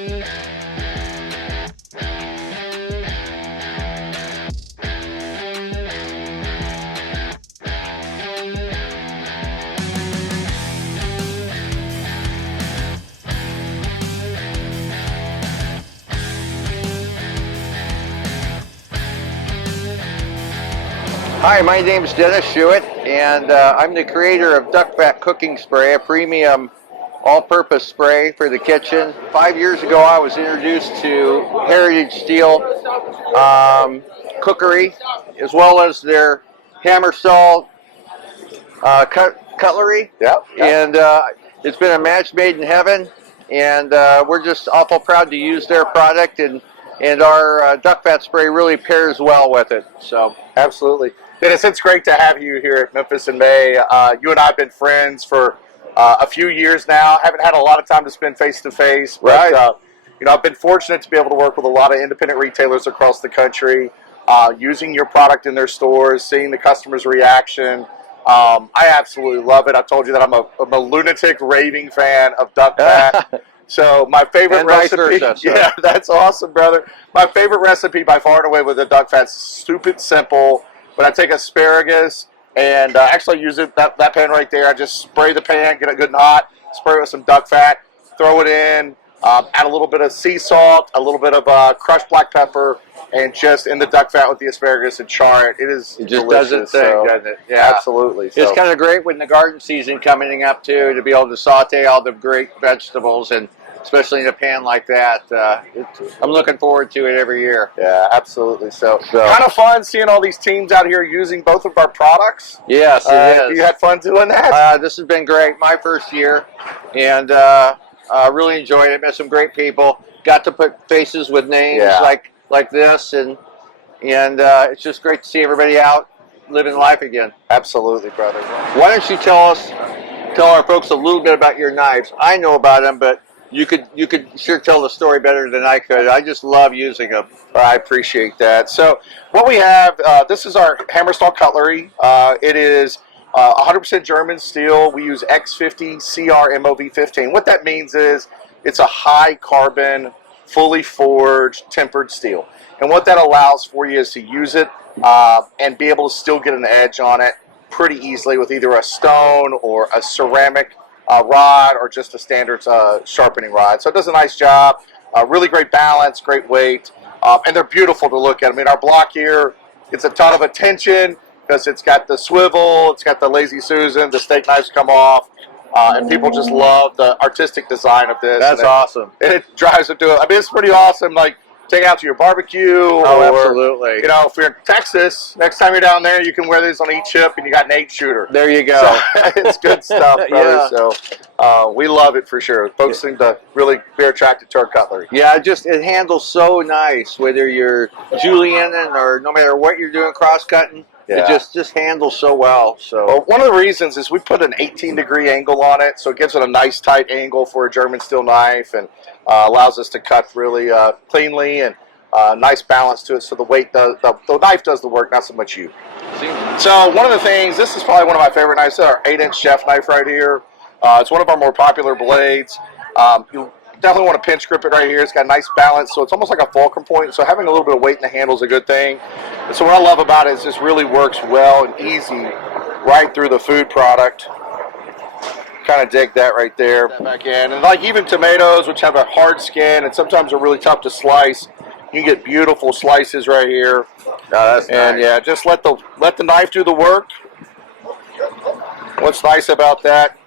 Hi, my name is Dennis Schutte, and I'm the creator of Duck Fat Cooking Spray, a premium all-purpose spray for the kitchen. 5 years ago, I was introduced to Heritage Steel Cookery, as well as their hammer saw cutlery. Yep. And it's been a match made in heaven, and we're just awful proud to use their product, and our duck fat spray really pairs well with it. So absolutely. Dennis, it's great to have you here at Memphis in May. You and I have been friends for a few years now. Haven't had a lot of time to spend face-to-face, but right. You know, I've been fortunate to be able to work with a lot of independent retailers across the country, using your product in their stores, seeing the customers' reaction. I absolutely love it. I told you that I'm a lunatic raving fan of duck fat. So my favorite recipe, yeah, that's awesome, brother. My favorite recipe by far and away with the duck fat, stupid simple. But I take asparagus and actually use it, that pan right there. I just spray the pan, get it good and hot, spray it with some duck fat, throw it in, add a little bit of sea salt, a little bit of crushed black pepper, and just in the duck fat with the asparagus and char it. It just does its thing, doesn't it? Yeah, absolutely. So it's kind of great when the garden season coming up too, to be able to saute all the great vegetables, and especially in a pan like that. I'm looking forward to it every year. Yeah, absolutely. So kind of fun seeing all these teams out here using both of our products. Yes, it is. You had fun doing that? This has been great. My first year, and really enjoyed it. Met some great people. Got to put faces with names like this, and it's just great to see everybody out living life again. Absolutely, brother. Why don't you tell our folks a little bit about your knives? I know about them, but you could sure tell the story better than I could. I just love using them. I appreciate that. So what we have, this is our hammer saw cutlery. It is 100% German steel. We use X50 CR MOV15. What that means is it's a high carbon, fully forged, tempered steel. And what that allows for you is to use it and be able to still get an edge on it pretty easily with either a stone or a ceramic rod or just a standard sharpening rod. So it does a nice job. Really great balance, great weight, and they're beautiful to look at. I mean, our block here gets a ton of attention because it's got the swivel, it's got the Lazy Susan, the steak knives come off, and people just love the artistic design of this. That's awesome. And it drives them to it. I mean, it's pretty awesome. Like, take it out to your barbecue. Oh, absolutely. You know, if you're in Texas, next time you're down there, you can wear these on each hip, and you got an 8-shooter. There you go. So, it's good stuff, brother. Yeah. So we love it for sure. Folks seem to really be attracted to our cutlery. Yeah, it handles so nice, whether you're julienning or no matter what you're doing, cross-cutting. Yeah. It just handles so well. Well, one of the reasons is we put an 18-degree angle on it, so it gives it a nice tight angle for a German steel knife, and allows us to cut really cleanly, and nice balance to it. So the weight, the knife does the work, not so much you. So one of the things, this is probably one of my favorite knives. Our 8-inch chef knife right here. It's one of our more popular blades. You definitely want to pinch grip it right here. It's got a nice balance, so it's almost like a fulcrum point. So having a little bit of weight in the handle is a good thing. And so what I love about it is this really works well and easy right through the food product. Kind of dig that right there. Back in, and like even tomatoes, which have a hard skin and sometimes are really tough to slice, you can get beautiful slices right here. That's and nice. yeah, just let the knife do the work. What's nice about that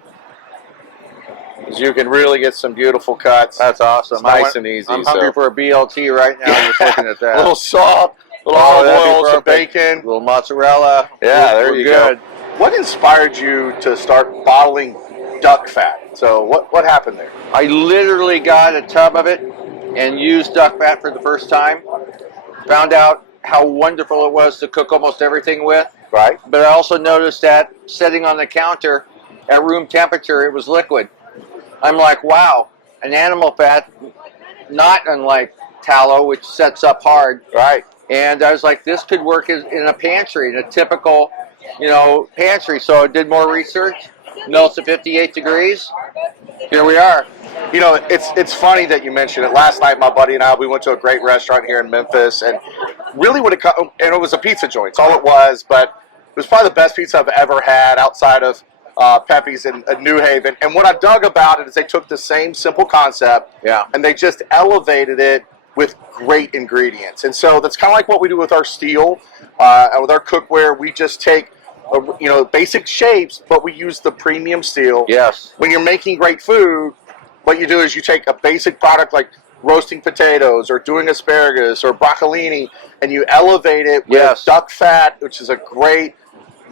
is you can really get some beautiful cuts. That's awesome. It's nice and easy. I'm hungry for a BLT right now just looking at that. A little salt, a little olive oil, some bacon. A little mozzarella. Yeah, there you go. What inspired you to start bottling duck fat? So what happened there? I literally got a tub of it and used duck fat for the first time. Found out how wonderful it was to cook almost everything with. Right. But I also noticed that sitting on the counter at room temperature, it was liquid. I'm like, wow, an animal fat, not unlike tallow, which sets up hard. Right. And I was like, this could work in a pantry, in a typical, pantry. So I did more research. Melts at 58 degrees. Here we are. You know, it's funny that you mentioned it. Last night, my buddy and I, we went to a great restaurant here in Memphis, and really when and it was a pizza joint. It's all it was, but it was probably the best pizza I've ever had outside of Pepe's in New Haven. And what I dug about it is they took the same simple concept, and they just elevated it with great ingredients. And so that's kind of like what we do with our steel, and with our cookware. We just take basic shapes, but we use the premium steel. Yes. When you're making great food, what you do is you take a basic product like roasting potatoes or doing asparagus or broccolini, and you elevate it with duck fat, which is a great,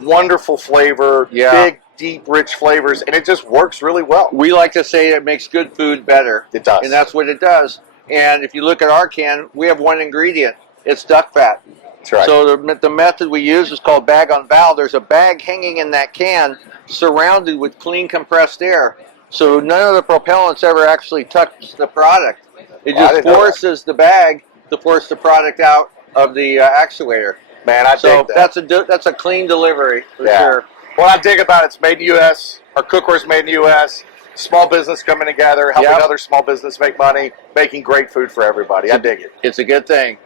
wonderful flavor, big, deep, rich flavors, and it just works really well. We like to say it makes good food better. It does. And that's what it does. And if you look at our can, we have one ingredient. It's duck fat. That's right. So the method we use is called bag on valve. There's a bag hanging in that can surrounded with clean compressed air. So none of the propellants ever actually touch the product. It just forces the bag to force the product out of the actuator. Man, I dig that. That's a clean delivery for sure. What I dig about it's made in the U.S. Our cookware's made in the U.S. Small business coming together, helping other small business make money, making great food for everybody. I dig it. It's a good thing.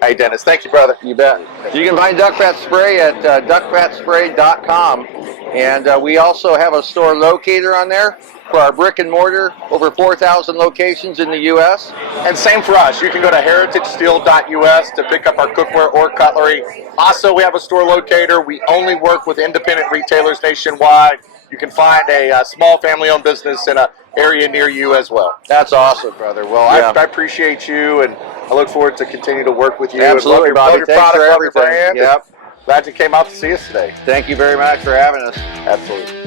Hey, Dennis, thank you, brother. You bet. You can find Duck Fat Spray at duckfatspray.com. And we also have a store locator on there for our brick and mortar, over 4,000 locations in the U.S. And same for us. You can go to heritagesteel.us to pick up our cookware or cutlery. Also, we have a store locator. We only work with independent retailers nationwide. You can find a small family-owned business in an area near you as well. That's awesome, brother. Well, I appreciate you, and I look forward to continue to work with you. Absolutely, Bobby. Thanks for everything. Glad you came out to see us today. Thank you very much for having us. Absolutely.